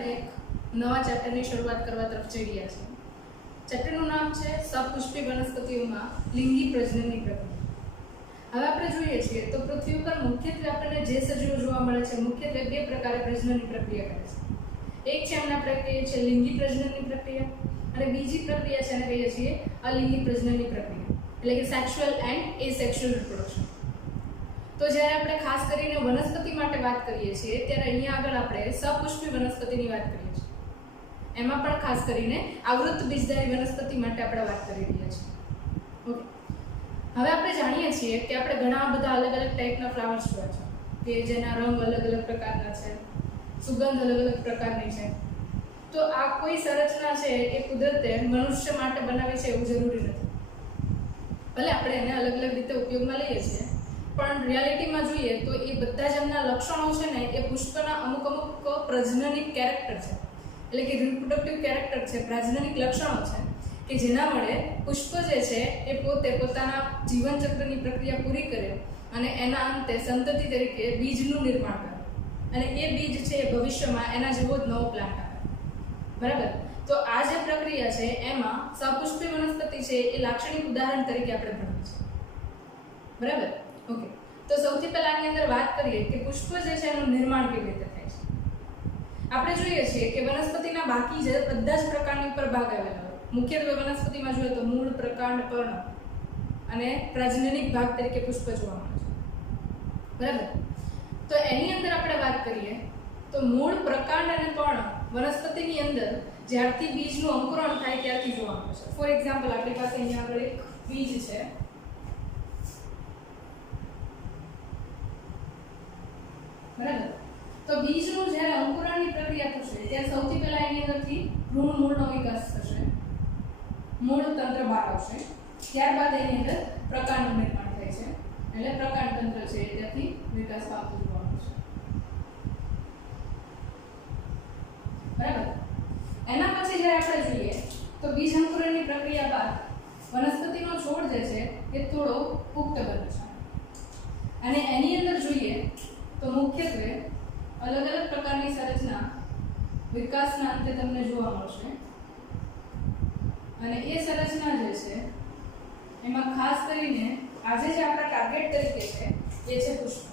આપણે એક નવા ચેપ્ટરની શરૂઆત કરવા તરફ જઈ રહ્યા છીએ. ચેપ્ટરનું નામ છે સપુષ્પી વનસ્પતિઓમાં લિંગી પ્રજનનની પ્રક્રિયા. હવે આપણે જોઈએ છીએ તો પૃથ્વી પર મુખ્યત્વે આપણને જે સજીવો જોવા મળે છે મુખ્યત્વે બે પ્રકારે પ્રજનનની પ્રક્રિયા કરે છે. એક છે એમને આપણે કહીએ છીએ લિંગી પ્રજનનની પ્રક્રિયા અને બીજી પ્રક્રિયા છે એને કહીએ છીએ અલિંગી પ્રજનનની પ્રક્રિયા, એટલે કે સેક્સ્યુઅલ એન્ડ એસેક્સ્યુઅલ રિપ્રોડક્શન. તો જ્યારે આપણે ખાસ કરીને વનસ્પતિ માટે વાત કરીએ છીએ ત્યારે અહીંયા આગળ આપણે સપુષ્પી વનસ્પતિની વાત કરીએ છીએ. એમાં પણ ખાસ કરીને આવૃત્ત બીજધારી વનસ્પતિ માટે આપણે વાત કરી રહ્યા છીએ. ઓકે, હવે આપણે જાણીએ છીએ કે આપણે ઘણા બધા અલગ અલગ ટાઈપના ફ્લાવર્સ જોયા છે કે જેના રંગ અલગ અલગ પ્રકારના છે, સુગંધ અલગ અલગ પ્રકારની છે. તો આ કોઈ સંરચના છે એ કુદરતે મનુષ્ય માટે બનાવી છે એવું જરૂરી નથી. ભલે આપણે એને અલગ અલગ રીતે ઉપયોગમાં લઈએ છીએ પણ રિયાલિટીમાં જોઈએ તો એ બધા જ એમના લક્ષણો છે ને એ પુષ્પના અમુક પ્રજનનિક કેરેક્ટર છે, એટલે કે રિપ્રોડક્ટિવ કેરેક્ટર છે, પ્રજનનિક લક્ષણો છે કે જેના વડે પુષ્પ જે છે એ પોતે પોતાના જીવનચક્રની પ્રક્રિયા પૂરી કરે અને એના અંતે સંતતિ તરીકે બીજનું નિર્માણ કરે અને એ બીજ છે એ ભવિષ્યમાં એના જેવો જ નવો પ્લાન્ટ આવે. બરાબર? તો આ જે પ્રક્રિયા છે એમાં સપુષ્પી વનસ્પતિ છે એ લાક્ષણિક ઉદાહરણ તરીકે આપણે ભણીએ છીએ. બરાબર? ઓકે, તો સૌથી પહેલા આની અંદર વાત કરીએ કે પુષ્પ જે છે એનું નિર્માણ કેવી રીતે થાય છે. આપણે જોઈએ છીએ કે વનસ્પતિના બાકી જે બધા જ પ્રકારની ઉપર ભાગ આવેલા હોય. મુખ્યત્વે વનસ્પતિમાં જોઈએ તો મૂળ, પ્રકાંડ, પર્ણ અને પ્રજનનિક ભાગ તરીકે પુષ્પ જોવા મળે છે. બરાબર? તો એની અંદર આપણે વાત કરીએ તો મૂળ, પ્રકાંડ અને પર્ણ વનસ્પતિની અંદર જ્યારથી બીજનું અંકુરણ થાય ત્યારથી જોવા મળે છે. ફોર એક્ઝામ્પલ આપણી પાસે અહીંયા આગળ એક બીજ છે. બરાબર? તો બીજનું જ્યારે અંકુરણની પ્રક્રિયા થશે ત્યારે સૌથી પહેલા એની અંદરથી ભ્રૂણ મૂળનો વિકાસ થશે, મૂળ તંત્ર બહાર આવશે, ત્યારબાદ એની અંદર પ્રકાંડનું નિર્માણ થાય છે, એટલે પ્રકાંડ તંત્ર છે ત્યાંથી વિકાસ પામતું જોવા મળશે. બરાબર? એના પછી જ્યારે આપણે જોઈએ તો બીજ અંકુરણની પ્રક્રિયા બાદ વનસ્પતિનો છોડ જે છે એ થોડો પુખ્ત બને છે અને એની અંદર જોઈએ તો મુખ્યત્વે અલગ અલગ પ્રકારની સંરચના વિકાસના અંતે તમને જોવા મળશે અને એ સંરચના જે છે એમાં ખાસ કરીને આજે જે આપણા ટાર્ગેટ તરીકે છે એ છે પુષ્પ.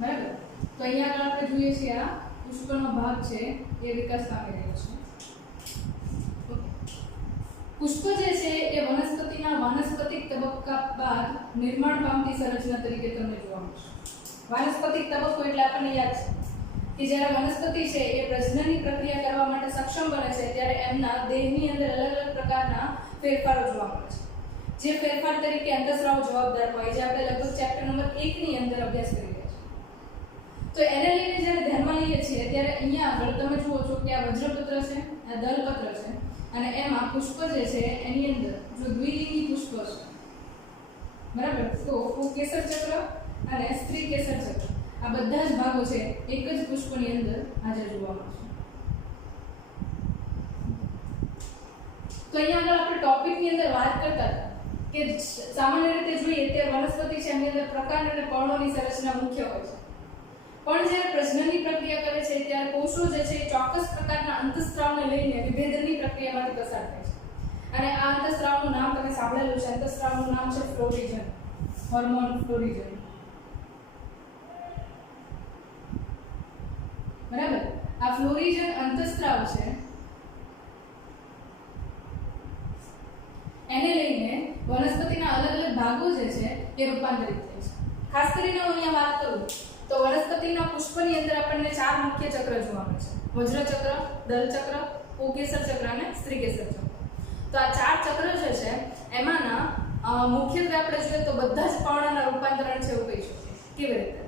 બરાબર? તો અહીંયા આગળ આપણે જોઈએ છીએ આ પુષ્પનો ભાગ છે એ વિકાસ પામી રહ્યો છે. પુષ્પ જે છે એ વનસ્પતિના વાનસ્પતિક તબક્કા બાદ નિર્માણ પામતી સંરચના તરીકે તમને જોવા મળશે. વાનસ્પતિક તબક્કો એટલે આપણને યાદ છે કે જ્યારે વનસ્પતિ છે એ પ્રજનનની પ્રક્રિયા કરવા માટે સક્ષમ બને છે ત્યારે એમના દેહની અંદર અલગ અલગ પ્રકારના ફેરફારો જોવા મળે છે. જે ફેરફાર તરીકે અંતઃસ્રાવ જવાબદાર હોય, જે આપણે લગભગ ચેપ્ટર નંબર 1 ની અંદર અભ્યાસ કરી રહ્યા છીએ. તો એને લઈને જ્યારે ધ્યાનમાં લઈએ છીએ ત્યારે અહીંયા આગળ તમે જુઓ છો કે આ વજ્રપત્ર છે, આ દલપત્ર છે અને એમાં પુષ્પ જે છે એની અંદર જો દ્વિલિંગી પુષ્પ છે. બરાબર? તો કેસર ચક્ર અને સ્ત્રી કેસર ચક્ર આ બધા જ ભાગો છે એક જ પુષ્પની અંદર હાજર જોવા મળશે. તો અહીંયા આગળ આપણે ટોપિકની અંદર વાત કરતા હતા કે સામાન્ય રીતે જોઈએ તે વનસ્પતિ છે એની અંદર પ્રકાંડ અને પર્ણોની સંરચના મુખ્ય હોય છે. પણ જ્યારે પ્રજનનની પ્રક્રિયા કરે છે ત્યારે કોષો જે છે એ ચોક્કસ પ્રકારના અંતઃસ્ત્રાવને લઈને વિભેદનની પ્રક્રિયામાંથી પસાર થાય છે અને આ અંતઃસ્ત્રાવનું નામ તમે સાંભળેલું છે. અંતઃસ્ત્રાવનું નામ છે ફ્લોરિજન, હોર્મોન ફ્લોરિજન. બરાબર? આ ફ્લોરિજન અંતઃસ્ત્રાવ છે એને લઈને વનસ્પતિના અલગ અલગ ભાગો જે છે એ રૂપાંતરિત થાય છે. ખાસ કરીને હું અહીંયા વાત કરું તો વનસ્પતિના પુષ્પની અંદર આપણને 4 મુખ્ય ચક્ર જોવા મળે છે: વજ્રચક્ર, દલચક્ર, પુંકેસર ચક્ર અને સ્ત્રીકેસર ચક્ર. તો આ 4 ચક્ર જે છે એમાંના મુખ્યત્વે આપણે જોઈએ તો બધા જ પર્ણના રૂપાંતરણ છે એવું કહી શકીએ. કેવી રીતે?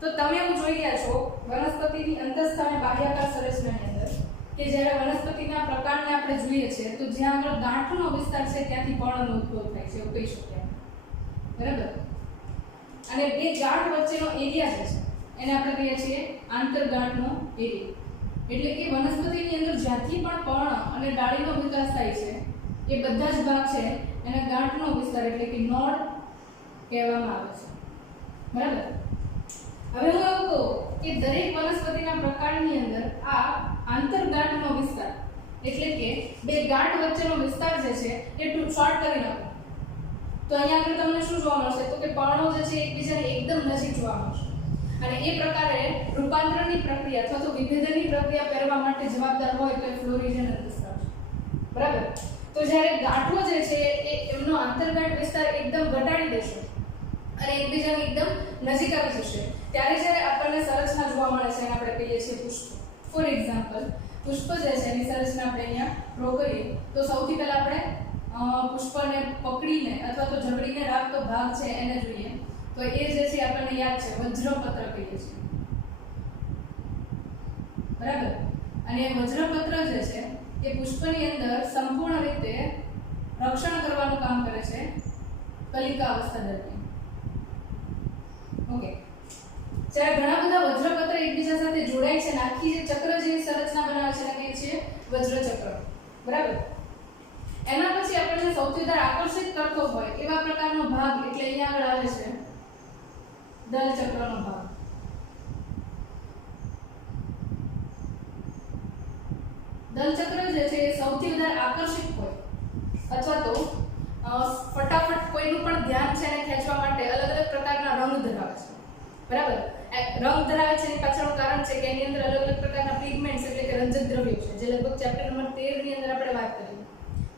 તો તમે એવું જોઈ રહ્યા છો વનસ્પતિની અંતસ્થ અને બાહ્યાકાર સંરચનાની અંદર કે જ્યારે વનસ્પતિના પ્રકારને આપણે જોઈએ છીએ તો જ્યાં આગળ ગાંઠનો વિસ્તાર છે ત્યાંથી પર્ણનો ઉદ્ભવ થાય છે એવું કહી શકીએ. બરાબર? અને બે ગાંઠ વચ્ચેનો એરિયા જે છે એને આપણે કહીએ છીએ આંતરગાંઠનો એરિયા. એટલે કે વનસ્પતિની અંદર જ્યાંથી પણ પર્ણ અને ડાળીનો વિકાસ થાય છે એ બધા જ ભાગ છે એને ગાંઠનો વિસ્તાર એટલે કે નોડ કહેવામાં આવે છે. બરાબર? હવે હું એવું કે દરેક વનસ્પતિના પ્રકારની અંદર આ આંતરગાંઠનો વિસ્તાર એટલે કે બે ગાંઠ વચ્ચેનો વિસ્તાર જે છે એ શોર્ટ કરી નાખો. તો અહીંયા આગળ તમને શું જોવા મળશે તો કે પર્ણો જે છે એકબીજાની એકદમ નજીક જોવા મળશે અને એ પ્રકારે રૂપાંતરણની પ્રક્રિયા અથવા તો વિભેદનની પ્રક્રિયા કરવા માટે જવાબદાર હોય તો એ ફ્લોરિજન અંતઃસ્ત્રાવ છે. બરાબર. તો જ્યારે ગાંઠો જે છે એ એમનો આંતરગાંઠ વિસ્તાર એકદમ ઘટાડી દેશે અને એકબીજાની એકદમ નજીક આવી જશે ત્યારે જ્યારે આપણને સંરચના જોવા મળે છે એને આપણે કહીએ છીએ પુષ્પ. ફોર એક્ઝામ્પલ પુષ્પ જે છે એની સંરચના આપણે અહીંયા ડ્રો કરીએ તો સૌથી પહેલા આપણે પુષ્પને પકડીને અથવા તો જકડીને રાખતો ભાગ છે એને જોઈએ તો એ જે છે આપણને યાદ છે વજ્રપત્ર કહીએ છીએ. બરાબર. અને વજ્રપત્ર જે છે એ પુષ્પની અંદર સંપૂર્ણ રીતે રક્ષણ કરવાનું કામ કરે છે કલિકા અવસ્થા દરમિયાન. ઓકે. જ્યારે ઘણા બધા વજ્રપત્ર એકબીજા સાથે જોડાય છે અને આખી જે ચક્ર જેવી સંરચના બનાવે છે એને કહીએ છીએ વજ્રચક્ર. બરાબર. એના પછી આપણને સૌથી વધારે આકર્ષિત કરતો હોય એવા પ્રકારનો ભાગ એટલે અહીંયા આગળ આવે છે દલચક્રનો ભાગ. દલચક્ર જે છે એ સૌથી વધારે આકર્ષિત હોય અથવા તો ફટાફટ કોઈનું પણ ધ્યાન છે એને ખેંચવા માટે અલગ અલગ પ્રકારના રંગ ધરાવે છે. બરાબર. રંગ ધરાવે છે એની પાછળનું કારણ છે કે એની અંદર અલગ અલગ પ્રકારના પિગમેન્ટ્સ એટલે કે રંજક દ્રવ્યો છે જે લગભગ ચેપ્ટર નંબર 13 ની અંદર આપણે વાત કરી.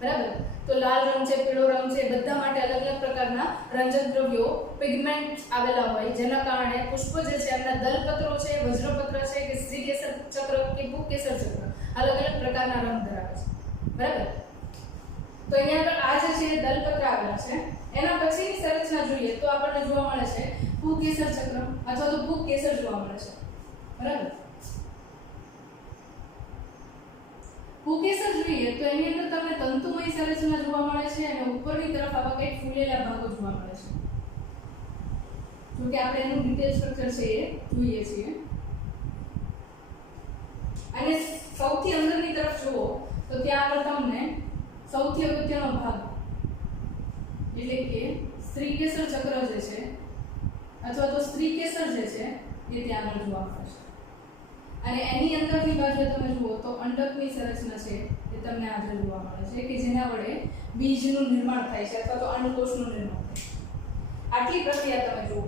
બરાબર. તો લાલ રંગ છે, પીળો રંગ છે, બધા માટે અલગ અલગ પ્રકારના રંજક દ્રવ્યો પિગમેન્ટ આવેલા હોય જેના કારણે પુષ્પ જે છે એમના દલપત્રો છે, વજ્રપત્ર છે કે શ્રીકેસર ચક્ર કે પુંકેસર ચક્ર અલગ અલગ પ્રકારના રંગ ધરાવે છે. બરાબર. તો અહીંયા આગળ આ જે છે દલપત્ર આવેલા છે એના પછીની સંરચના જોઈએ તો આપણને જોવા મળે છે પુંકેસર ચક્ર અથવા તો પુંકેસર જોવા મળે છે. બરાબર. પુંકેસર જોઈએ તો એની અંદર તમને તંતુમય સંરચના જોવા મળે છે અને ઉપરની તરફ આવા કંઈક ફૂલેલા ભાગો જોવા મળે છે. જો કે આપણે એનું ડિટેલ સ્ટ્રક્ચર છે એ જોઈએ છીએ. અને સૌથી અંદરની તરફ જુઓ તો ત્યાં આગળ તમને સૌથી અગત્યનો ભાગ એટલે કે શ્રીકેસર ચક્ર જે છે અથવા તો સ્ત્રીકેસર જે છે એ ત્યાં આગળ જોવા મળે છે. અને એની અંદરની બાજુ તમે જુઓ તો અંડકની સંરચના છે એ તમને હાજર જોવા મળે છે કે જેના વડે બીજનું નિર્માણ થાય છે અથવા તો અંડકોષનું નિર્માણ થાય છે. આટલી પ્રક્રિયા તમે જુઓ.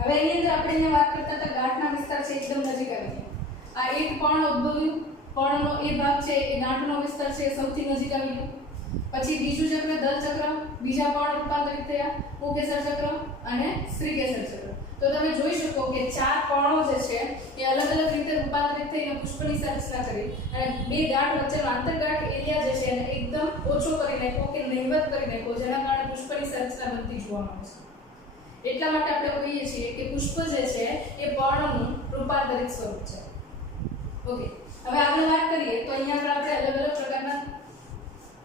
હવે એની અંદર આપણે અહીંયા વાત કરતા હતા ગાંઠના વિસ્તાર છે એકદમ નજીક આવી ગયા. આ એક પર્ણ ઉદ્ભવ્યું, પર્ણનો એ ભાગ છે એ ગાંઠનો વિસ્તાર છે એ સૌથી નજીક આવી ગયો. પછી બીજું ચક્ર દલચક્ર, બીજા પર્ણ રૂપાંતરિત થયા પુંકેસર ચક્ર અને શ્રીકેસર ચક્ર. તો તમે જોઈ શકો કે ચાર પર્ણો જે છે એ અલગ અલગ રીતે રૂપાંતરિત થઈને પુષ્પની સંરચના કરી અને બે ગાંઠ વચ્ચેનો આંતરગાંઠ એરિયા જે છે એને એકદમ ઓછો કરી નાખ્યો કે નહિવત કરી નાખ્યો જેના કારણે પુષ્પની સંરચના બનતી જોવા મળે છે. એટલા માટે આપણે કહીએ છીએ કે પુષ્પ જે છે એ પર્ણનું રૂપાંતરિત સ્વરૂપ છે. ઓકે. હવે આગળ વાત કરીએ તો અહીંયા આગળ આપણે અલગ અલગ પ્રકારના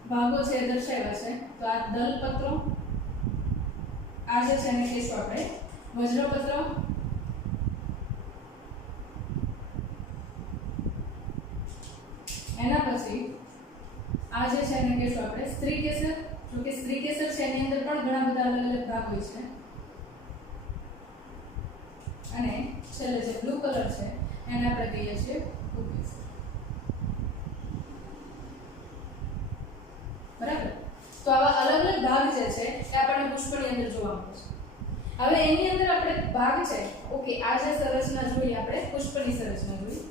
ભાગો છે દર્શાવ્યા છે. તો આ દલપત્રો આ જે છે એને કહીશું આપણે વજ્રપત્ર, એના પછી આ જે છે એને કહીશું આપણે સ્ત્રીકેસર. જો કે સ્ત્રીકેસર છે એની અંદર પણ ઘણા બધા અલગ અલગ ભાગ હોય છે. અને છેલ્લે જે બ્લુ કલર છે એને આપણે કહીએ છીએ પુંકેસર. બરાબર. તો આવા અલગ અલગ ભાગ જે છે એ આપણને પુષ્પની અંદર જોવા મળે છે. હવે એની અંદર આપણે ભાગ છે ઓકે આ જે સંરચના જોઈએ આપણે પુષ્પની સંરચના જોઈએ.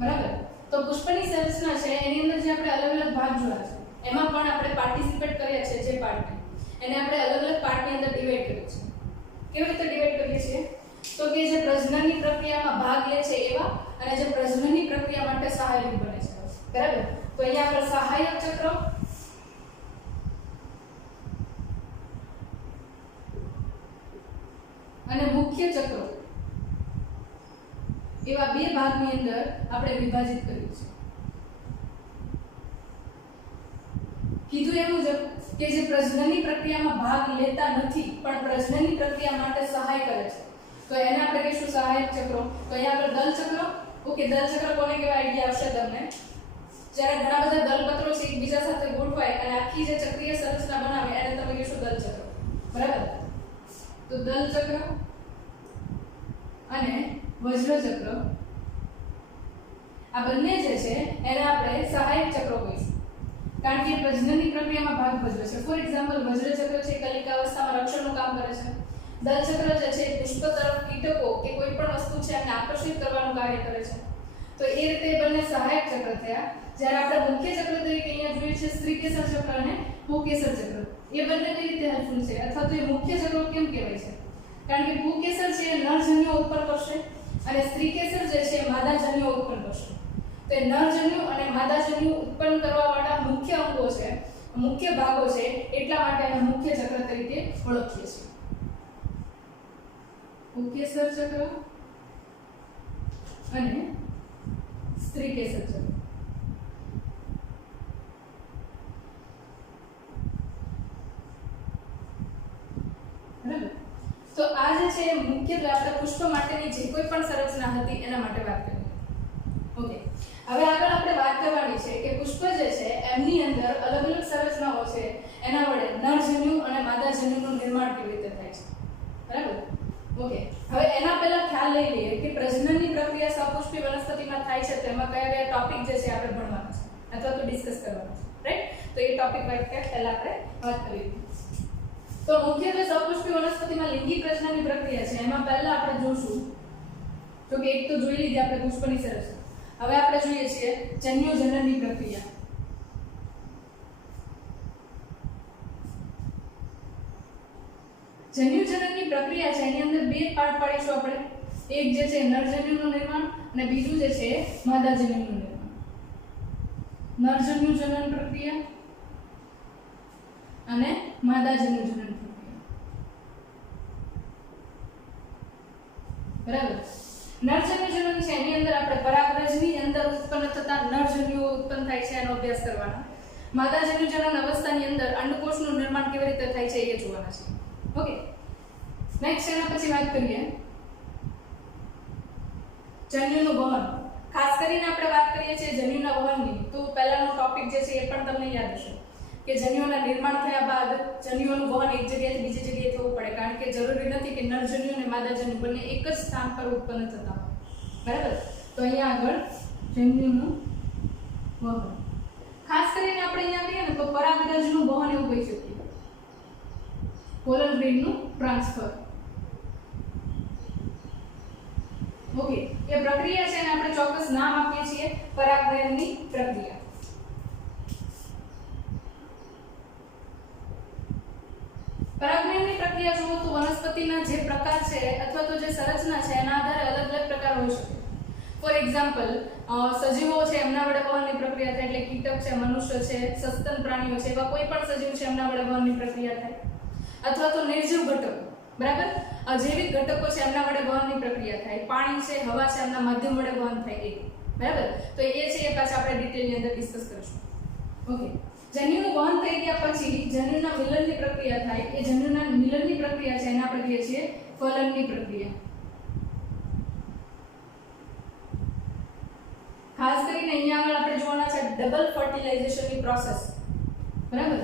બરાબર. તો પુષ્પની સંરચના છે એની અંદર જે આપણે અલગ અલગ ભાગ જોયા છે એમાં પણ આપણે પાર્ટિસિપેટ કર્યા છે જે પાર્ટને એને આપણે અલગ અલગ પાર્ટની અંદર ડિવાઈડ કર્યું છે. કેવી રીતે ડિવાઈડ કરીએ છીએ તો કે જે પ્રજનનની પ્રક્રિયામાં ભાગ લે છે એવા અને જે પ્રજનનની પ્રક્રિયા માટે સહાયક બને છે. બરાબર. તો અહીંયા આપણે સહાયક ચક્ર અને મુખ્ય ચક્ર એવા બે ભાગની અંદર આપણે વિભાજિત કર્યું છે. કીધું એ મુજબ કે જે પ્રજનનની પ્રક્રિયામાં ભાગ લેતા નથી પણ પ્રજનનની પ્રક્રિયા માટે સહાય કરે છે તો એને આપણે કહીશું સહાયક ચક્રો. તો અહીંયા આગળ દલચક્ર. ઓકે. દલચક્ર કોને કહેવાય આઈડિયા આવશે તમને. જ્યારે ઘણા બધા દલપત્રો છે એકબીજા સાથે ગોઠવાય અને આખી જે ચક્રીય સંરચના બનાવે એને તમે તો દલ ચક્ર અને વજ્ર ચક્ર આ બંને જે છે એને આપણે સહાયક ચક્રો કહીશું, કારણ કે પ્રજનનની પ્રક્રિયામાં ભાગ ભજવે છે. ફોર એક્ઝામ્પલ વજ્ર ચક્ર છે કલિકા અવસ્થામાં રક્ષણનું કામ કરે છે. દલ ચક્ર જે છે પુષ્પ તરફ કીટકો કે કોઈ પણ વસ્તુ છે એને આકર્ષિત કરવાનું કાર્ય કરે છે. તો એ રીતે બંને સહાયક ચક્ર થયા. જ્યારે આપણે મુખ્ય ચક્ર તરીકે અહીંયા જોઈએ છે સ્ત્રીકેસર ચક્ર અને પુંકેસર ચક્ર. એ બંને કઈ રીતે હેલ્પફુલ છે અથવા તો એ મુખ્ય ચક્રો કેમ કહેવાય છે? કારણ કે પુંકેસર છે એ નરજન્યુ ઉત્પન્ન કરશે અને સ્ત્રીકેસર જે છે માદાજન્યુ ઉત્પન્ન કરશે. તો નરજન્યુ અને માદાજન્યુ ઉત્પન્ન કરવા વાળા મુખ્ય અંગો છે, મુખ્ય ભાગો છે, એટલા માટે એને મુખ્ય ચક્ર તરીકે ઓળખીએ છીએ. પુંકેસર ચક્ર અને સ્ત્રીકેસર ચક્ર. બરાબર. તો આ જે છે મુખ્યત્વે આપણે પુષ્પ માટેની જે કોઈ પણ સંરચના હતી એના માટે વાત કરી. ઓકે, હવે આગળ આપણે વાત કરવાની છે કે પુષ્પ જે છે એમની અંદર અલગ અલગ સંરચનાઓ છે એના વડે નરજન્યુ અને માદાજન્યુનું નિર્માણ કેવી રીતે થાય છે. બરાબર. ઓકે, હવે એના પહેલા ખ્યાલ લઈ લઈએ કે પ્રજનનની પ્રક્રિયા સપુષ્પી વનસ્પતિમાં થાય છે તેમાં કયા કયા ટોપિક જે છે આપણે ભણવાના છે અથવા તો ડિસ્કસ કરવાના છે, રાઈટ? તો એ ટોપિક પર પહેલા આપણે વાત કરીએ. તો મુખ્યત્વે સપુષ્પી વનસ્પતિમાં લિંગી પ્રજનનની પ્રક્રિયા છે એમાં પહેલા આપણે જોશું તો કે એક તો જોઈ લીધી આપણે પુષ્પની સંરચના. હવે આપણે જોઈએ છીએ જન્યુજનનની પ્રક્રિયા. જન્યુજનનની પ્રક્રિયા છે એની અંદર બે પાર્ટ પાડીશું આપણે. એક જે છે નરજન્યુનું નિર્માણ અને બીજું જે છે માદાજન્યુનું નિર્માણ. નરજન્યુજનન પ્રક્રિયા અને માદાજન્યુજનન પ્રક્રિયા. બરાબર. નરજન્યુજનન છે એની અંદર આપણે પરાગરજની અંદર ઉત્પન્ન થતા નરજન્યુઓ ઉત્પન્ન થાય છે એનો અભ્યાસ કરવાનો. માદાજન્યુજનન અવસ્થાની અંદર અંડકોષનું નિર્માણ કેવી રીતે થાય છે એ જોવાના છે. ઓકે, નેક્સ્ટ એના પછી વાત કરીએ જન્યુનું વહન. ખાસ કરીને આપણે વાત કરીએ છીએ જન્યુના વહનની. તો પહેલાનો ટોપિક જે છે એ પણ તમને યાદ હશે કે જન્યુઓના નિર્માણ થયા બાદ જન્યુઓનું વહન એક જગ્યાએથી બીજી જગ્યાએ થવું પડે, કારણ કે જરૂરી નથી કે નરજન્યુ અને માદાજન્યુ બંને એક જ સ્થાન પર ઉત્પન્ન થતા હોય. બરાબર. તો અહીંયા આગળ જન્યુનું વહન ખાસ કરીને આપણે અહીંયા કહીએ ને તો પરાગરજનું વહન એવું કહી શકીએ. પોલર ગ્રેનનું ટ્રાન્સફર. ઓકે, એ પ્રક્રિયા છે અને આપણે ચોક્કસ નામ આપીએ છીએ પરાગગ્રહણની પ્રક્રિયા. પરાગગ્રહણની પ્રક્રિયા જુઓ તો વનસ્પતિના જે પ્રકાર છે અથવા તો જે સંરચના છે એના આધારે અલગ અલગ પ્રકાર હોઈ શકે. ફોર એક્ઝામ્પલ સજીવો છે એમના વડે વહનની પ્રક્રિયા થાય, એટલે કીટક છે, મનુષ્ય છે, સસ્તન પ્રાણીઓ છે, એવા કોઈ પણ સજીવ છે એમના વડે વહનની પ્રક્રિયા થાય. અથવા તો નિર્જીવ ઘટકો, બરાબર, અજૈવિક ઘટકો છે એમના વડે વહનની પ્રક્રિયા થાય. પાણી છે, હવા છે, એમના માધ્યમ વડે વહન થાય એ. બરાબર. તો એ છે એ પાછા આપણે ડિટેલની અંદર ડિસ્કસ કરીશું. ઓકે, જન્યુનું વહન થઈ ગયા પછી જન્યુના મિલનની પ્રક્રિયા થાય. એ જન્યુના મિલનની પ્રક્રિયા છે એને આપણે કહીએ છીએ ફલનની પ્રક્રિયા. ખાસ કરીને અહીંયા આગળ આપણે જોવાના છે ડબલ ફર્ટિલાઇઝેશનની પ્રોસેસ. બરાબર.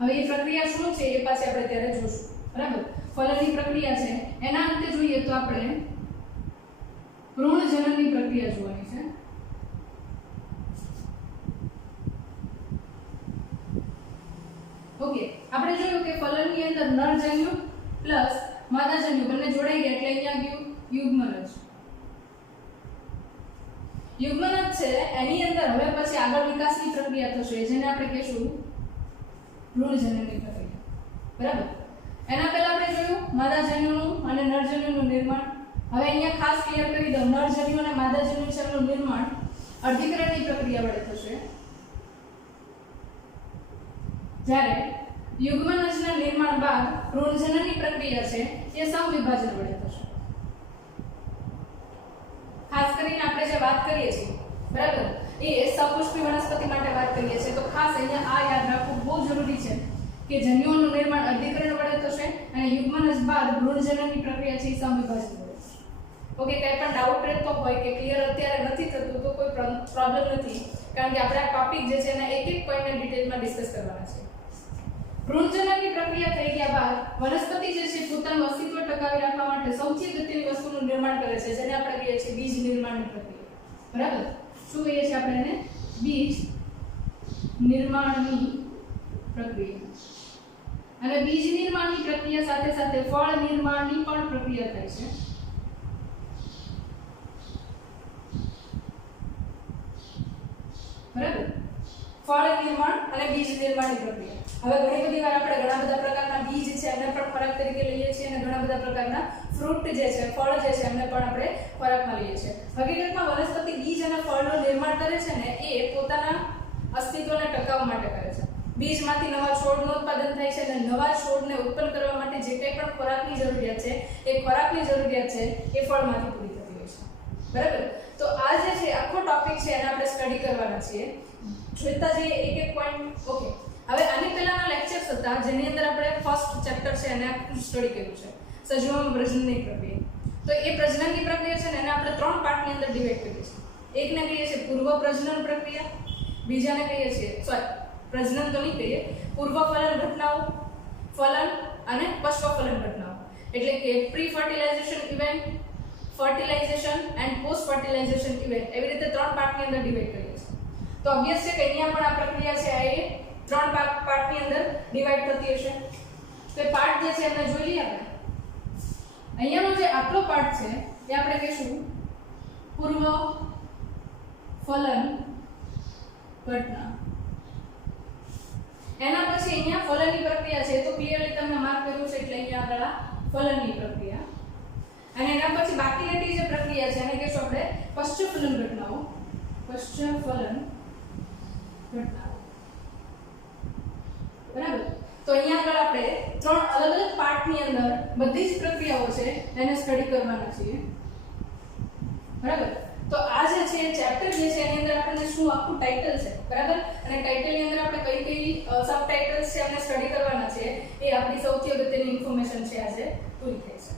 હવે એ પ્રક્રિયા શું છે એ પાછી આપણે ત્યારે જોશું. બરાબર. ફલનની પ્રક્રિયા છે એના અંતે જોઈએ તો આપણે ભ્રૂણજનનની પ્રક્રિયા જોવાની છે. ઓકે, આપણે જોયું કે ફલનની અંદર નરજન્યુ પ્લસ માદાજન્યુ બંને જોડાઈ ગયા એટલે અહીંયા ગયું યુગ્મનજ. યુગ્મનજ છે એની અંદર હવે પછી આગળ વિકાસની પ્રક્રિયા થશે જેને આપણે કહીશું ભ્રૂણજનનની પ્રક્રિયા. બરાબર. એના પહેલા આપણે જોયું માદાજન્યુનું અને નરજન્યુનું નિર્માણ. હવે અહીંયા ખાસ ક્લિયર કરી દઉં, નરજન્યુ અને માદાજન્યુ છે એનું નિર્માણ અર્ધીકરણની પ્રક્રિયા વડે થશે, જ્યારે યુગ્મનજના નિર્માણ બાદ ભ્રૂણજનનની પ્રક્રિયા છે એ સમવિભાજન વડે થશે. ખાસ કરીને આપણે જે વાત કરીએ છીએ, બરાબર, એ સપુષ્પી વનસ્પતિ માટે વાત કરીએ છીએ. તો ખાસ અહીંયા આ યાદ રાખવું બહુ જરૂરી છે કે જન્યુઓનું નિર્માણ અર્ધીકરણ વડે થશે અને યુગ્મનજ બાદ ભ્રૂણજનનની પ્રક્રિયા છે એ સમવિભાજન વડે થશે. ઓકે, કંઈ પણ ડાઉટ રહેતો હોય કે ક્લિયર અત્યારે નથી થતું તો કોઈ પ્રોબ્લેમ નથી, કારણ કે આપણે આ ટોપિક જે છે એના એક એક પોઈન્ટને ડિટેલમાં ડિસ્કસ કરવાના છે. ભ્રૂણજનનની પ્રક્રિયા થઈ ગયા બાદ વનસ્પતિ જે છે પોતાનું અસ્તિત્વ ટકાવી રાખવા માટે સૌથી અગત્યની વસ્તુનું નિર્માણ કરે છે, જેને આપણે કહીએ છીએ બીજ નિર્માણની પ્રક્રિયા. બરાબર? શું કહીએ છીએ આપણે એને? બીજ નિર્માણની પ્રક્રિયા. અને બીજ નિર્માણની પ્રક્રિયા સાથે સાથે ફળ નિર્માણની પણ પ્રક્રિયા થાય છે. બરાબર? ફળ નિર્માણ અને બીજ નિર્માણની પ્રક્રિયા. હવે ઘણી બધી વાર આપણે ઘણા બધા પ્રકારના બીજ છે એમને પણ ખોરાક તરીકે લઈએ છીએ અને ઘણા બધા પ્રકારના ફ્રૂટ જે છે, ફળ જે છે એમને પણ આપણે ખોરાકમાં લઈએ છીએ. હકીકતમાં વનસ્પતિ બીજ અને ફળનું નિર્માણ કરે છે ને એ પોતાના અસ્તિત્વને ટકાવવા માટે કરે છે. બીજમાંથી નવા છોડનું ઉત્પાદન થાય છે અને નવા છોડને ઉત્પન્ન કરવા માટે જે કંઈ પણ ખોરાકની જરૂરિયાત છે એ ખોરાકની જરૂરિયાત છે એ ફળમાંથી પૂરી થતી હોય છે. બરાબર? તો આ જે છે આખો ટોપિક છે એને આપણે સ્ટડી કરવાના છીએ. જોઈતા જઈએ એક એક પોઈન્ટ. ઓકે, હવે આની પહેલાના લેક્ચર્સ હતા જેની અંદર આપણે ફર્સ્ટ ચેપ્ટર છે એને આખું સ્ટડી કર્યું છે, સજીવોમાં પ્રજનનની પ્રક્રિયા. તો એ પ્રજનનની પ્રક્રિયા છે ને એને આપણે 3 પાર્ટની અંદર ડિવાઈડ કરીએ છીએ. એકને કહીએ છીએ પૂર્વ પ્રજનન પ્રક્રિયા, બીજાને કહીએ છીએ પ્રજનન તો નહીં કહીએ, પૂર્વ ફલન ઘટનાઓ, ફલન અને પશ્ચ ફલન ઘટનાઓ. એટલે કે pre fertilisation event, fertilisation and post fertilisation event. એવી રીતે 3 પાર્ટની અંદર ડિવાઈડ કરીએ છીએ. તો ઓબ્વિયસ છે કે અહીંયા પણ આ પ્રક્રિયા છે એ 3 પાર્ટની અંદર ડિવાઈડ થતી હશે. તો એ પાર્ટ જે છે આપણે જોઈ લઈએ. આપણે અહીંયાનો જે આટલો પાર્ટ છે એ આપણે કહીશું પૂર્વ ફલન ઘટના. એના પછી અહીંયા ફલનની પ્રક્રિયા છે તો ક્લિયરલી તમને માર્ક કર્યું છે એટલે અહીંયા આગળ ફલનની પ્રક્રિયા. અને એના પછી બાકી રહેતી જે પ્રક્રિયા છે એને કહીશું આપણે પશ્ચ ફલન ઘટનાઓ. પશ્ચ ફલન ઘટનાઓ. બરાબર? તો અહીંયા આગળ આપણે 3 અલગ અલગ પાર્ટની અંદર બધી જ પ્રક્રિયાઓ છે એને સ્ટડી કરવાના છીએ. બરાબર? તો આ જે છે ચેપ્ટર જે છે એની અંદર આપણને શું આખું ટાઇટલ છે. બરાબર? અને ટાઇટલની અંદર આપણે કઈ કઈ સબ ટાઇટલ્સ છે એમને સ્ટડી કરવાના છે એ આપણી સૌથી અગત્યની ઇન્ફોર્મેશન છે આજે પૂરી થઈ છે.